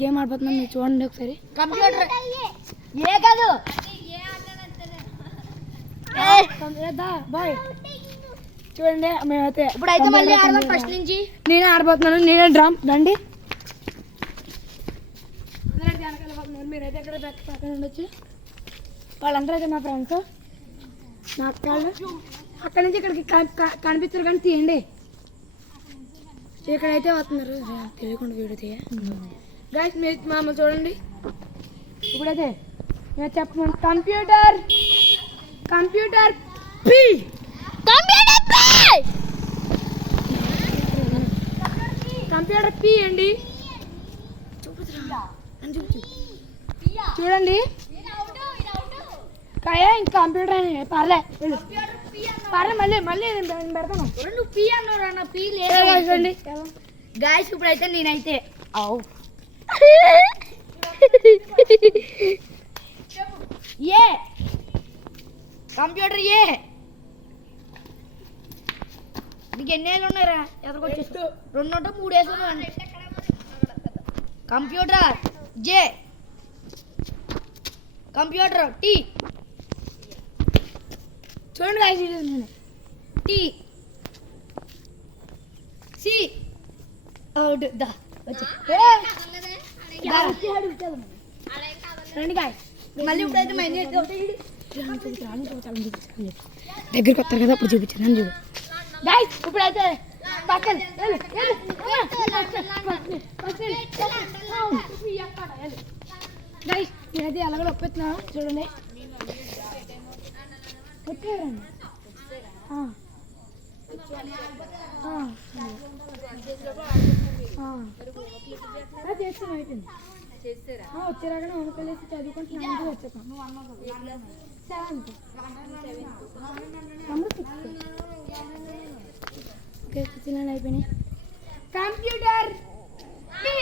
Game ఆడిపోతున్నాం, మీరు చూడండి ఒకసారి. కంప్యూటర్ ఏ కాదు బాయ్ చూడండి. మేమైతే ఇప్పుడైతే మళ్ళీ ఆడదాం ఫస్ట్ నుంచి. నేనే ఆడబోతున్నాను, నేనే డ్రామ్. రండి మీరైతే ఎక్కడ పక్కన ఉండొచ్చు. వాళ్ళందరూ అయితే మా ఫ్రెండ్స్, నా అక్కలు. అక్కడి నుంచి ఇక్కడికి కనిపిస్తారు కానీ తీయండి. ఇక్కడైతే వస్తున్నారు, తెలియకుండా వీడియో తీయ. గైస్ మీరు మామూలు చూడండి. ఇప్పుడైతే నేను చెప్పను, computer computer P computer P అండి. చూడండి కాయ ఇంక కంప్యూటర్ అని పర్లే పర్లే మళ్ళీ మళ్ళీ నేను పెడతాను. నువ్వు పి అన్నావు అన్న, పి లేదు గాయస్. ఇప్పుడైతే నేనైతే ఏ కంప్యూటర్ ఏ నీకు ఎన్ని ఏళ్ళు ఉన్నారా? ఎదకొచ్చేసి 2 3 వేసుకున్నాను. కంప్యూటర్ జే, కంప్యూటర్ టీ. చూడండి guys, నేను టీ సి అవుట్ దా వచ్చి రండి guys. మళ్ళీ ఇప్పుడైతే మైండ్ దగ్గరికి వస్తారు కదా అప్పుడు చూపించాను అని చూడు గైస్. ఇప్పుడైతే పక్కన గైస్ నేనైతే ఎలాగో ఒప్పెత్తున్నాను చూడండి. వచ్చేయండి చేస్తాను అయిపోయింది. వచ్చేరాగానే హోమకెళ్ళేసి చదువుకుంటున్నాను. వచ్చేస్తాను అయిపోయినాయి. Computer P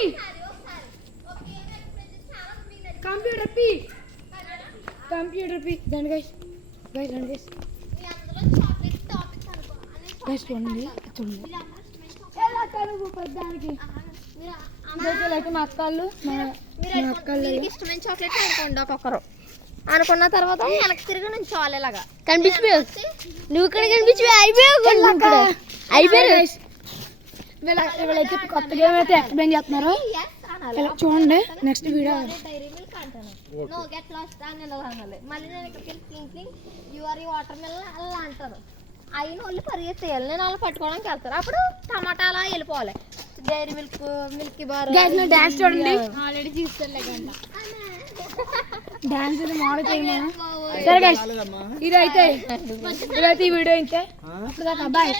computer P computer P దాని గైస్ గైస్ రండి గైస్ గైస్ చూడండి చూడండి ఎలా కలుగు పెద్దానికి. అయితే మా అక్కళ్ళు ఇష్టమైన చాక్లెట్ అనుకోండి ఒక్కొక్కరు అనుకున్న తర్వాత వెనక్కి తిరిగి నేను చాలేలాగా కనిపించిపోయావు. నువ్వు ఇక్కడ కనిపించిపోయి అయిపోయారు. వీళ్ళైతే కొత్త గేమ్ అయితే ఎక్స్ప్లెయిన్ చేస్తున్నారు చూడండి. నెక్స్ట్ వీడియో మళ్ళీ నేను ఇక్కడికి వాటర్ మిల్లన్ అలా అంటారు. అయిన వాళ్ళు పరిగెత్తేయాలి, నేను అలా పట్టుకోవడానికి వెళ్తారు. అప్పుడు టమాటా అలా వెళ్ళిపోవాలి. Dairy milk, milky bar. Dance చూడండి. ఆల్రెడీ చూస్తాను డాన్స్ అయితే మోడల్ చేయమా. సరే గైస్ ఇదైతే ఈ వీడియో అయితే బాయ్.